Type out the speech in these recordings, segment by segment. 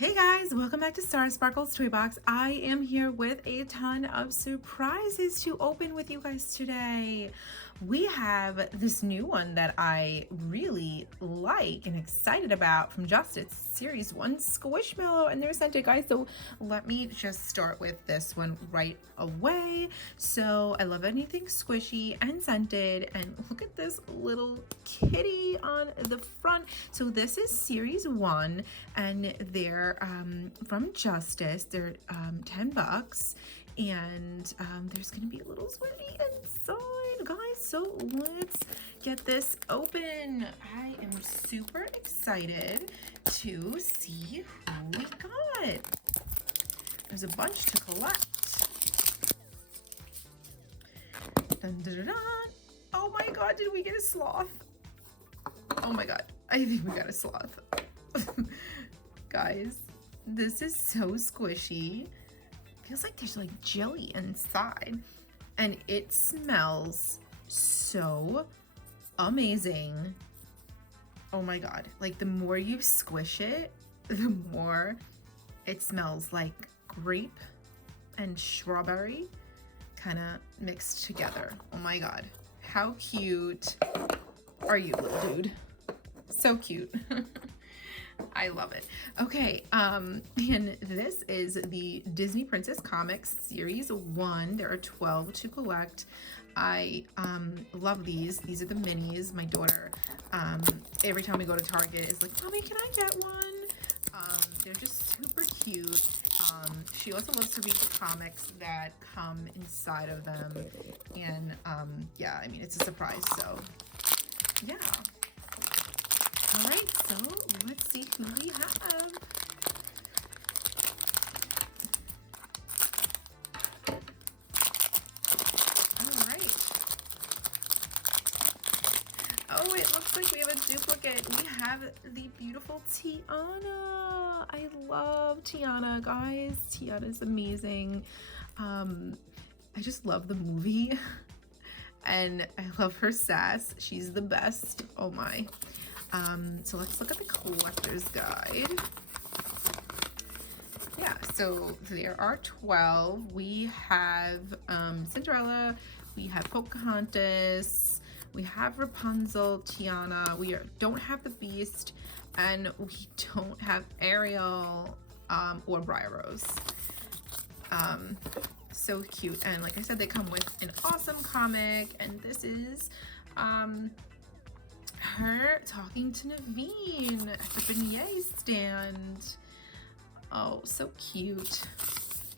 Hey guys, welcome back to Star Sparkles Toy Box. I am here with a ton of surprises to open with you guys today. We have this new one that I really like and excited about from Justice Series 1 Squishmallow, and they're scented, guys. So let me just start with this one right away. So I love anything squishy and scented, and look at this little kitty on the front. So this is Series 1, and they're from Justice. They're 10 bucks, and there's gonna be a little squishy inside, guys. So let's get this open. I am super excited to see who we got. There's a bunch to collect. Dun, dun, dun, dun. Oh my god, did we get a sloth? Oh my god, I think we got a sloth. Guys, this is so squishy. Feels like there's like jelly inside, and it smells so amazing. Oh my god, like the more you squish it, the more it smells like grape and strawberry kind of mixed together. Oh my god, how cute are you, little dude? So cute. I love it. Okay, and this is the Disney Princess Comics Series 1. There are 12 to collect. I love these. These are the minis. My daughter, every time we go to Target, is like, Mommy, can I get one? They're just super cute. She also loves to read the comics that come inside of them. And yeah, I mean, it's a surprise, so yeah. All right, so let's see who we have. All right. Oh, it looks like we have a duplicate. We have the beautiful Tiana. I love Tiana, guys. Tiana's amazing. I just love the movie. And I love her sass. She's the best. Oh my. So let's look at the collector's guide. Yeah, so there are 12. We have Cinderella, we have Pocahontas, we have Rapunzel, Tiana, don't have the Beast, and we don't have Ariel or Briar Rose. So cute, and like I said, they come with an awesome comic, and this is her talking to Naveen at the beignet stand. Oh, so cute.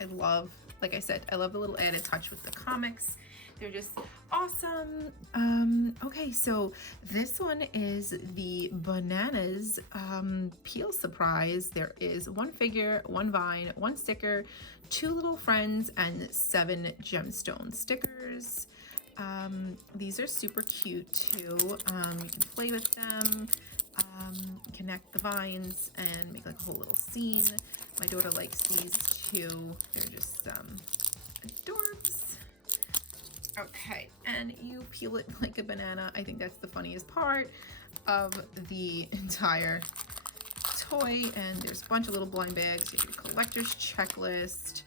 I love, like I said, I love the little added touch with the comics. They're just awesome. Okay, so this one is the Bananas Peel Surprise. There is one figure, one vine, one sticker, 2 little friends, and 7 gemstone stickers. These are super cute too. You can play with them, connect the vines, and make like a whole little scene. My daughter likes these too. They're just adorbs. Okay, and you peel it like a banana. I think that's the funniest part of the entire toy. And there's a bunch of little blind bags. Here's your collector's checklist.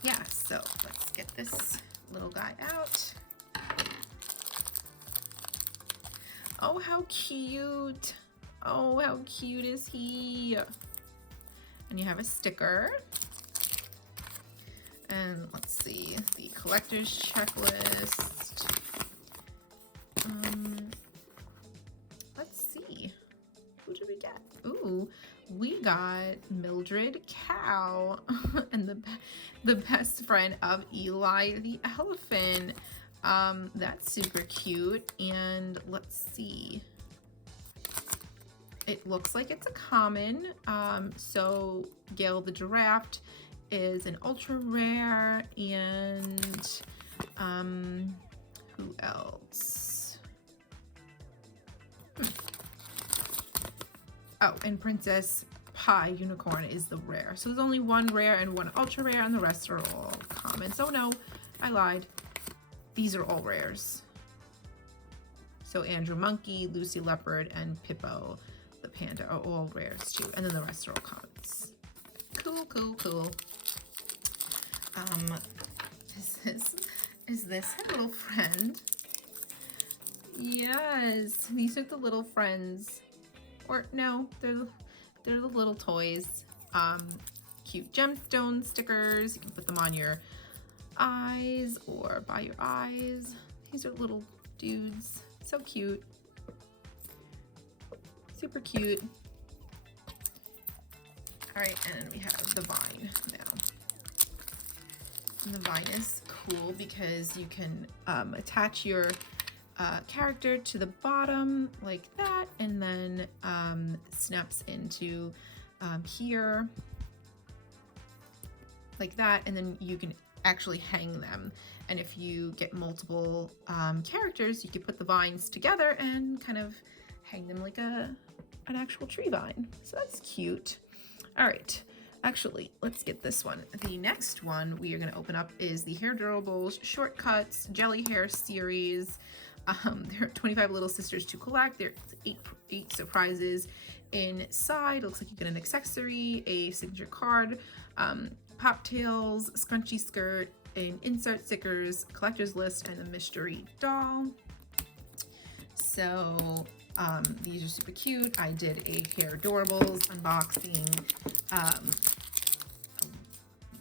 Yeah, so let's get this little guy out. Oh, how cute. Oh, how cute is he? And you have a sticker. And let's see, the collector's checklist. Let's see. Who did we get? Ooh, we got Mildred Cow, and the best friend of Eli the elephant. That's super cute. And let's see. It looks like it's a common. So Gail the giraffe is an ultra rare, and who else? Oh, and Princess Pie Unicorn is the rare. So there's only one rare and one ultra rare, and the rest are all commons. Oh no, I lied. These are all rares. So Andrew Monkey, Lucy Leopard, and Pippo the panda are all rares too, and then the rest are all commons. Cool, cool, cool. Is this her little friend? Yes, these are the little friends. Or no, they're the little toys. Cute gemstone stickers. You can put them on your eyes or by your eyes. These are little dudes. So cute. Super cute. All right, and we have the vine now. And the vine is cool because you can attach your character to the bottom like that, and then snaps into here like that, and then you can actually hang them. And if you get multiple characters, you can put the vines together and kind of hang them like an actual tree vine. So that's cute. All right, actually, let's get this one. The next one we are going to open up is the Hairdorables Shortcuts Jelly Hair series. There are 25 little sisters to collect. There's eight surprises inside. It looks like you get an accessory, a signature card, pop tails, scrunchy skirt, an insert stickers, collector's list, and a mystery doll. So these are super cute. I did a Hairdorables unboxing,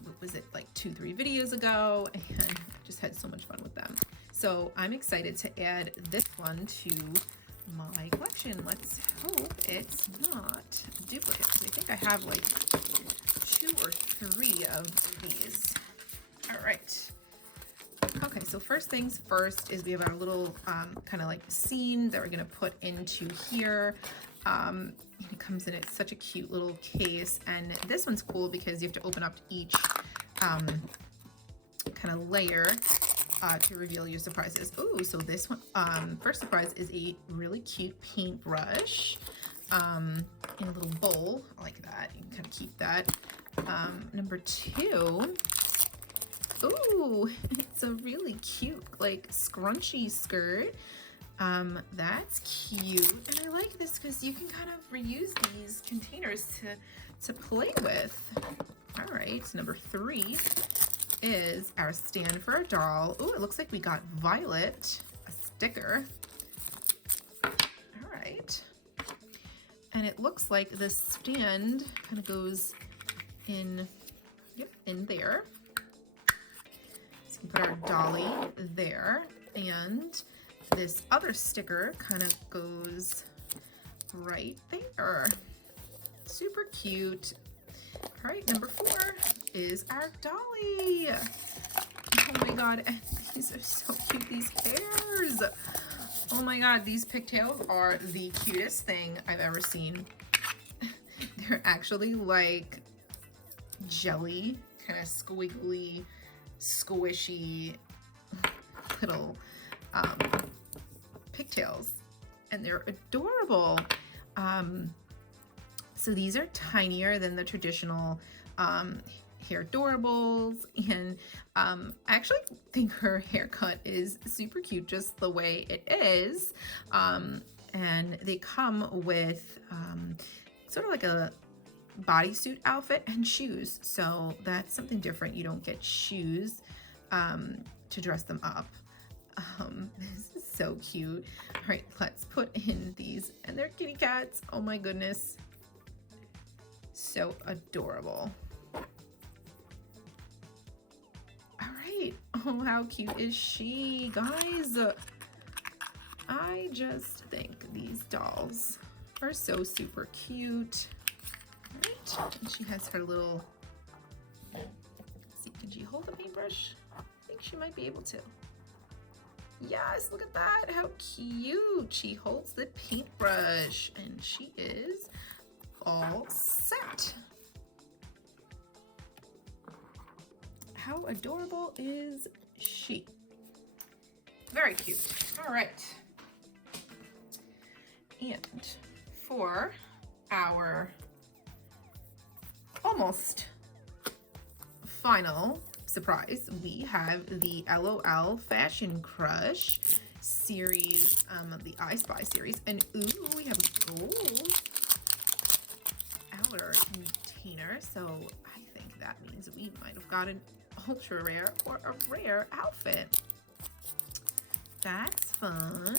what was it, like 2-3 videos ago, and just had so much fun with them. So I'm excited to add this one to my collection. Let's hope it's not duplicates. I think I have like 2 or 3 of these. All right. Okay, so first things first is we have our little kind of like scene that we're gonna put into here. It comes in such a cute little case, and this one's cool because you have to open up each kind of layer to reveal your surprises. Ooh, so this one, first surprise is a really cute paintbrush in a little bowl like that. You can kind of keep that. Number 2, ooh, it's a really cute like scrunchy skirt. That's cute, and I like this because you can kind of reuse these containers to play with. All right, number 3 is our stand for a doll. Ooh, it looks like we got Violet, a sticker. All right, and it looks like the stand kind of goes in, yep, in there. So you can put our dolly there, and this other sticker kind of goes right there. Super cute. All right, number 4 is our dolly. Oh my god, and these are so cute, these hairs. Oh my god, these pigtails are the cutest thing I've ever seen. They're actually like jelly, kind of squiggly, squishy little pigtails, and they're adorable. So these are tinier than the traditional Hairdorables, and I actually think her haircut is super cute just the way it is. And they come with sort of like a bodysuit outfit and shoes, so that's something different. You don't get shoes to dress them up. This is so cute. All right, let's put in these, and they're kitty cats. Oh my goodness, so adorable. All right, oh, how cute is she, guys? I just think these dolls are so super cute. All right, and she has her little, let's see, can she hold the paintbrush? I think she might be able to. Yes, look at that, how cute. She holds the paintbrush, and she is all set. How adorable is she? Very cute. All right. And for our almost final surprise, we have the LOL Fashion Crush series, the I Spy series, and ooh, we have gold outer container, so I think that means we might have got an ultra rare or a rare outfit. That's fun.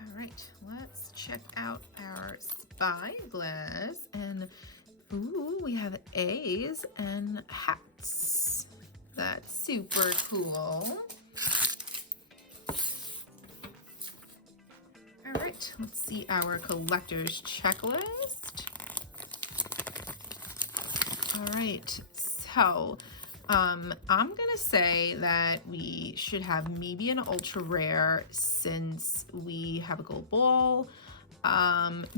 All right, let's check out our spyglass, and ooh, we have A's and hats. That's super cool. All right, let's see our collector's checklist. All right, so I'm gonna say that we should have maybe an ultra rare since we have a gold ball.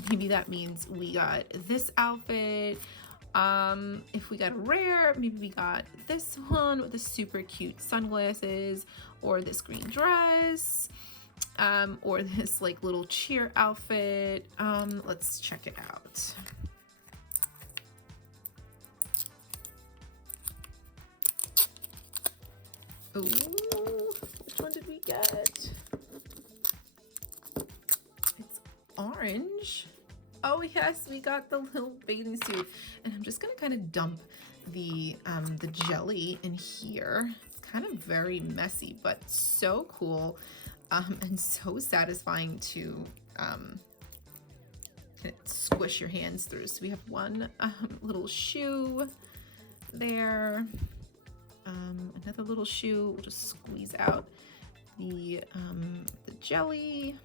Maybe that means we got this outfit. If we got a rare, maybe we got this one with the super cute sunglasses, or this green dress, or this like little cheer outfit. Let's check it out. Ooh, which one did we get? It's orange. Oh yes, we got the little bathing suit, and I'm just gonna kind of dump the jelly in here. It's kind of very messy, but so cool, and so satisfying to kind of squish your hands through. So we have one little shoe there. Another little shoe. We'll just squeeze out the jelly.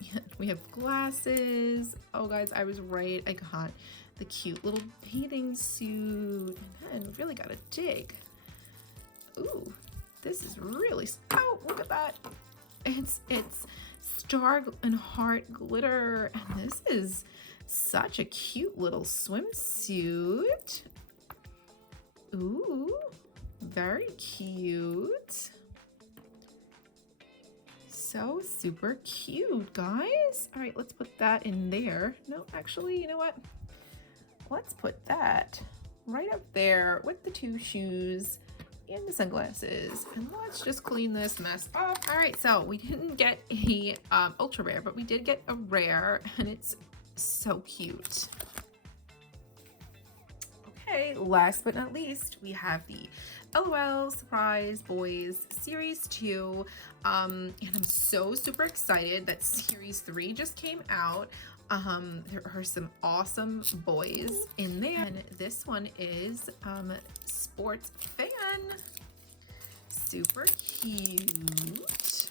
Yeah, we have glasses. Oh guys, I was right. I got the cute little bathing suit. And then we really gotta dig. Ooh, this is really, oh, look at that. It's star and heart glitter. And this is such a cute little swimsuit. Ooh, very cute. So super cute, guys. All right, let's put that in there. No, actually, you know what? Let's put that right up there with the two shoes and the sunglasses. And let's just clean this mess up. All right, so we didn't get a ultra rare, but we did get a rare, and it's so cute. Okay, last but not least, we have the LOL Surprise Boys Series 2. And I'm so super excited that Series 3 just came out. There are some awesome boys in there. And this one is Sports Fan. Super cute.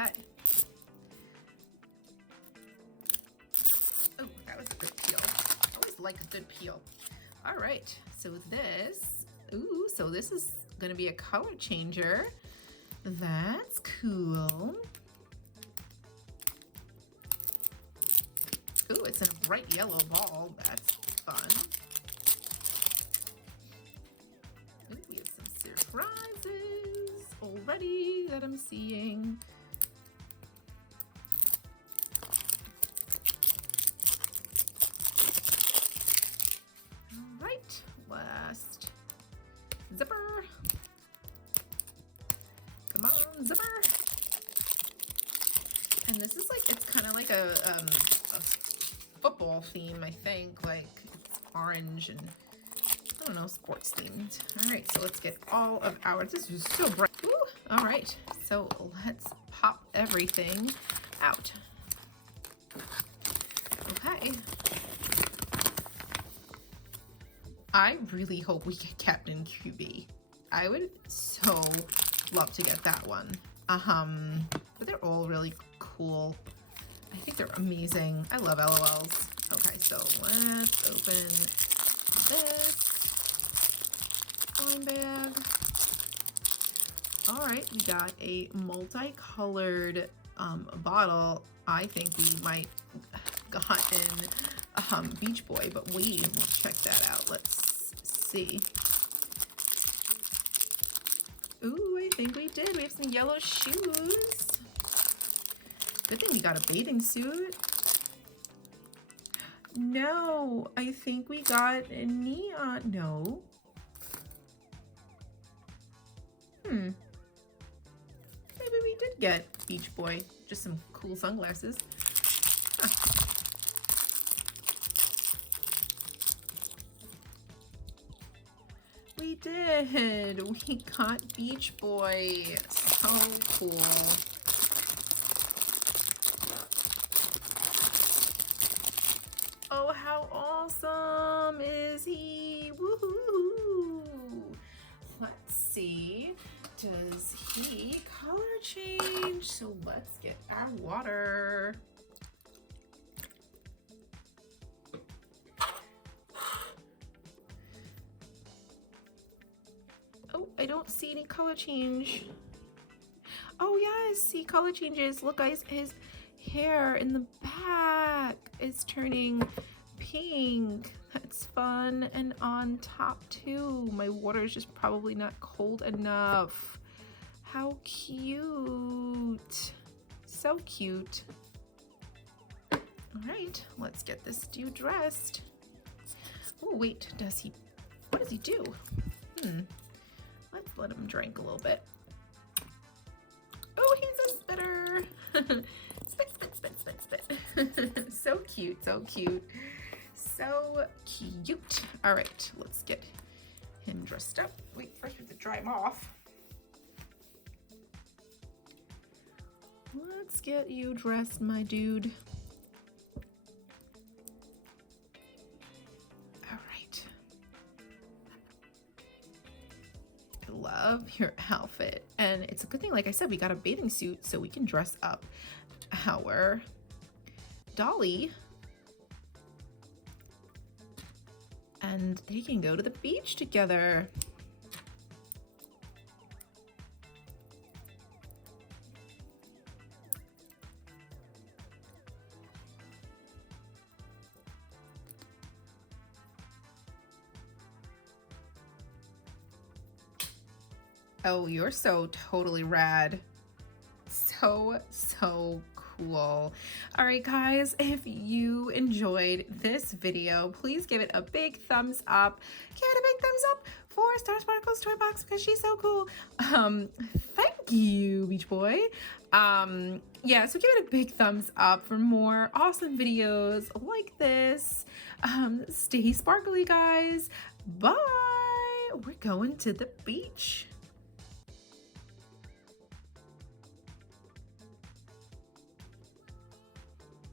Okay. Oh, that was a good peel. I always like a good peel. All right, so this, ooh, so this is gonna be a color changer. That's cool. Ooh, it's in a bright yellow ball. That's fun. Ooh, we have some surprises already that I'm seeing. Last zipper. Come on, zipper. And this is like, it's kind of like a football theme, I think. Like it's orange and I don't know, sports themed. All right, so let's get all of ours. This is so bright. Ooh, all right, so let's pop everything out. Okay. I really hope we get Captain QB. I would so love to get that one. But they're all really cool. I think they're amazing. I love LOLs. Okay, so let's open this coin bag. All right, we got a multicolored bottle. I think we might gotten Beach Boy, but wait, we'll check that out. Let's see. Ooh, I think we did. We have some yellow shoes. Good thing we got a bathing suit. No, I think we got a neon. No. Maybe we did get Beach Boy. Just some cool sunglasses. Huh. We did. We got Beach Boy. So cool. Oh, how awesome is he? Woohoo! Let's see. Does he color change? So let's get our water. Oh, I don't see any color change. Oh yes, he color changes. Look guys, his hair in the back is turning pink. That's fun. And on top too. My water is just probably not cold enough. How cute. So cute. All right, let's get this dude dressed. Oh wait, what does he do? Let's let him drink a little bit. Oh, he's a spitter. Spit, spit, spit, spit, spit. So cute, so cute. So cute. All right, let's get him dressed up. Wait, first we have to dry him off. Let's get you dressed, my dude. All right. I love your outfit. And it's a good thing, like I said, we got a bathing suit so we can dress up our Dolly. And they can go to the beach together. Oh, you're so totally rad. So cool. All right, guys, if you enjoyed this video, please give it a big thumbs up. Give it a big thumbs up for Star Sparkle's toy box because she's so cool. Thank you, Beach Boy. Yeah, so give it a big thumbs up for more awesome videos like this. Stay sparkly, guys. Bye. We're going to the beach.